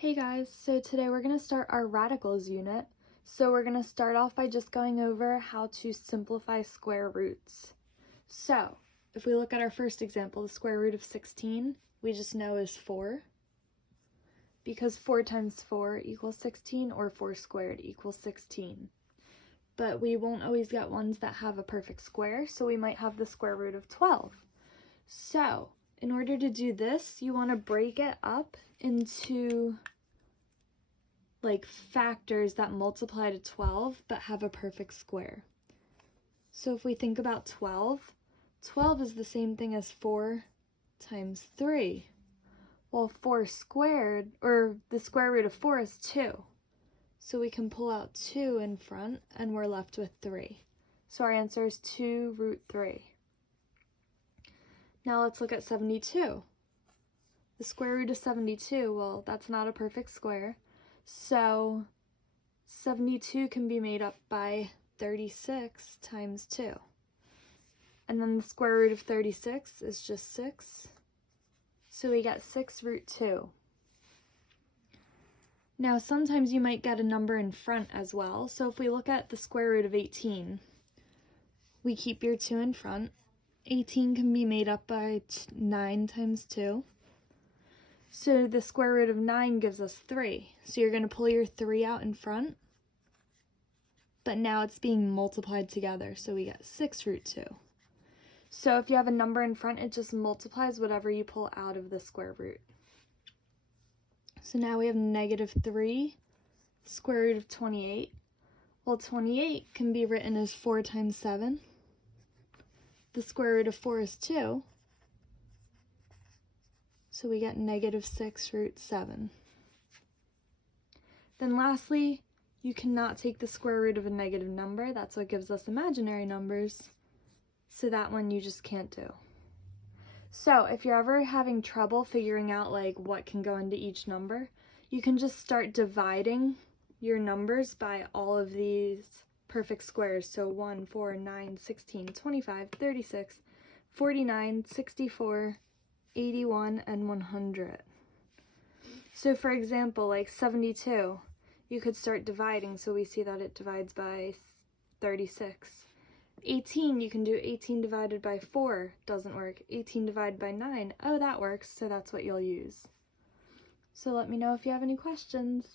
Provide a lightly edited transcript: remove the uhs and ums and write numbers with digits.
Hey guys, so today we're going to start our radicals unit. So we're going to start off by just going over how to simplify square roots. So if we look at our first example, the square root of 16, we just know is 4. Because 4 times 4 equals 16, or 4 squared equals 16. But we won't always get ones that have a perfect square, so we might have the square root of 12. So in order to do this, you want to break it up into like factors that multiply to 12 but have a perfect square. So if we think about 12 is the same thing as 4 times 3. Well, 4 squared, or the square root of 4 is 2. So we can pull out 2 in front and we're left with 3. So our answer is 2 root 3. Now let's look at 72. The square root of 72, well, that's not a perfect square. So 72 can be made up by 36 times 2. And then the square root of 36 is just 6. So we get 6 root 2. Now sometimes you might get a number in front as well. So if we look at the square root of 18, we keep your 2 in front. 18 can be made up by 9 times 2. So the square root of 9 gives us 3. So you're going to pull your 3 out in front. But now it's being multiplied together, so we get 6 root 2. So if you have a number in front, it just multiplies whatever you pull out of the square root. So now we have negative 3 square root of 28. Well, 28 can be written as 4 times 7. The square root of 4 is 2. So we get negative 6 root 7. Then lastly, you cannot take the square root of a negative number. That's what gives us imaginary numbers. So that one you just can't do. So if you're ever having trouble figuring out like what can go into each number, you can just start dividing your numbers by all of these perfect squares. So 1, 4, 9, 16, 25, 36, 49, 64, 81, and 100. So for example, like 72, you could start dividing, so we see that it divides by 36. 18, you can do 18 divided by 4, doesn't work. 18 divided by 9, oh, that works, so that's what you'll use. So let me know if you have any questions.